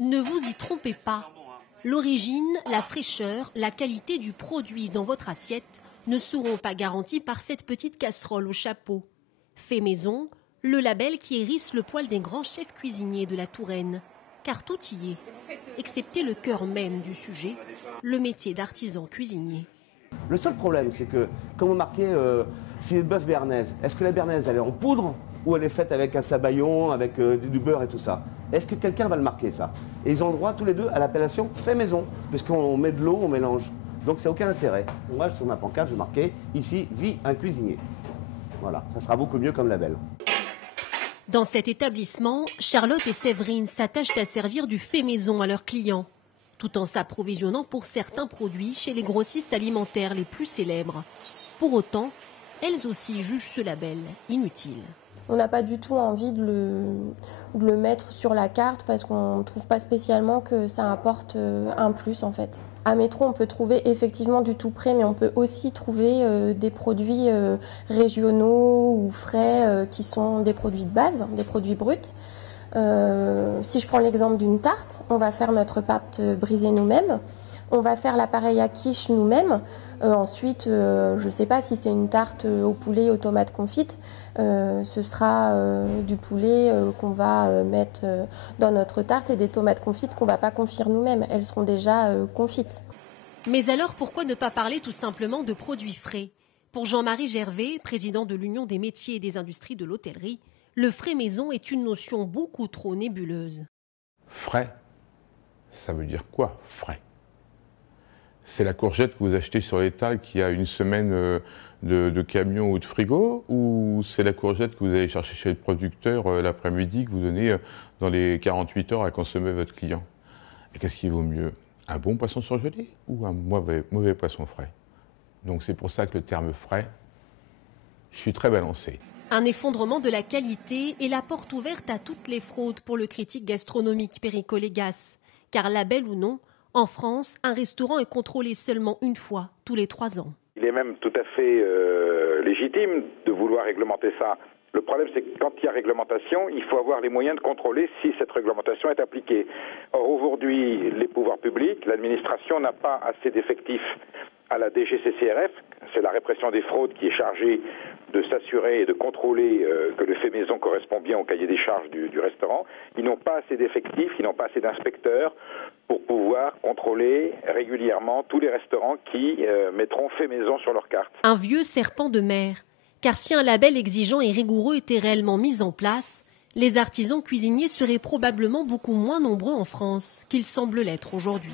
Ne vous y trompez pas. L'origine, la fraîcheur, la qualité du produit dans votre assiette ne seront pas garanties par cette petite casserole au chapeau. Fait maison, le label qui hérisse le poil des grands chefs cuisiniers de la Touraine. Car tout y est, excepté le cœur même du sujet, le métier d'artisan cuisinier. Le seul problème, c'est que, comme vous marquez, c'est une bœuf béarnaise. Est-ce que la béarnaise, elle est en poudre ou elle est faite avec un sabayon, avec du beurre et tout ça? Est-ce que quelqu'un va le marquer, ça? Et ils ont le droit, tous les deux, à l'appellation fait maison, puisqu'on met de l'eau, on mélange. Donc, c'est aucun intérêt. Moi, sur ma pancarte, je vais marquer ici, vit un cuisinier. Voilà, ça sera beaucoup mieux comme label. Dans cet établissement, Charlotte et Séverine s'attachent à servir du fait maison à leurs clients, tout en s'approvisionnant pour certains produits chez les grossistes alimentaires les plus célèbres. Pour autant, elles aussi jugent ce label inutile. On n'a pas du tout envie de le mettre sur la carte parce qu'on ne trouve pas spécialement que ça apporte un plus en fait. À Métro, on peut trouver effectivement du tout prêt, mais on peut aussi trouver des produits régionaux ou frais qui sont des produits de base, des produits bruts. Si je prends l'exemple d'une tarte, on va faire notre pâte brisée nous-mêmes, on va faire l'appareil à quiche nous-mêmes. Ensuite, je ne sais pas si c'est une tarte au poulet aux tomates confites, ce sera du poulet qu'on va mettre dans notre tarte et des tomates confites qu'on ne va pas confire nous-mêmes. Elles seront déjà confites. Mais alors pourquoi ne pas parler tout simplement de produits frais? Pour Jean-Marie Gervais, président de l'Union des métiers et des industries de l'hôtellerie, le frais maison est une notion beaucoup trop nébuleuse. Frais, ça veut dire quoi, frais? C'est la courgette que vous achetez sur l'étal qui a une semaine de camion ou de frigo, ou c'est la courgette que vous allez chercher chez le producteur l'après-midi que vous donnez dans les 48 heures à consommer votre client? Et qu'est-ce qui vaut mieux? Un bon poisson surgelé ou un mauvais poisson frais? Donc c'est pour ça que le terme frais, je suis très balancé. Un effondrement de la qualité est la porte ouverte à toutes les fraudes pour le critique gastronomique Perico Légas. Car label ou non, en France, un restaurant est contrôlé seulement une fois tous les 3 ans. Il est même tout à fait légitime de vouloir réglementer ça. Le problème, c'est que quand il y a réglementation, il faut avoir les moyens de contrôler si cette réglementation est appliquée. Or, aujourd'hui, les pouvoirs publics, l'administration n'a pas assez d'effectifs à la DGCCRF, c'est la répression des fraudes qui est chargée de s'assurer et de contrôler que le fait maison correspond bien au cahier des charges du restaurant. Ils n'ont pas assez d'effectifs, ils n'ont pas assez d'inspecteurs pour pouvoir contrôler régulièrement tous les restaurants qui mettront fait maison sur leur carte. Un vieux serpent de mer. Car si un label exigeant et rigoureux était réellement mis en place, les artisans cuisiniers seraient probablement beaucoup moins nombreux en France qu'ils semblent l'être aujourd'hui.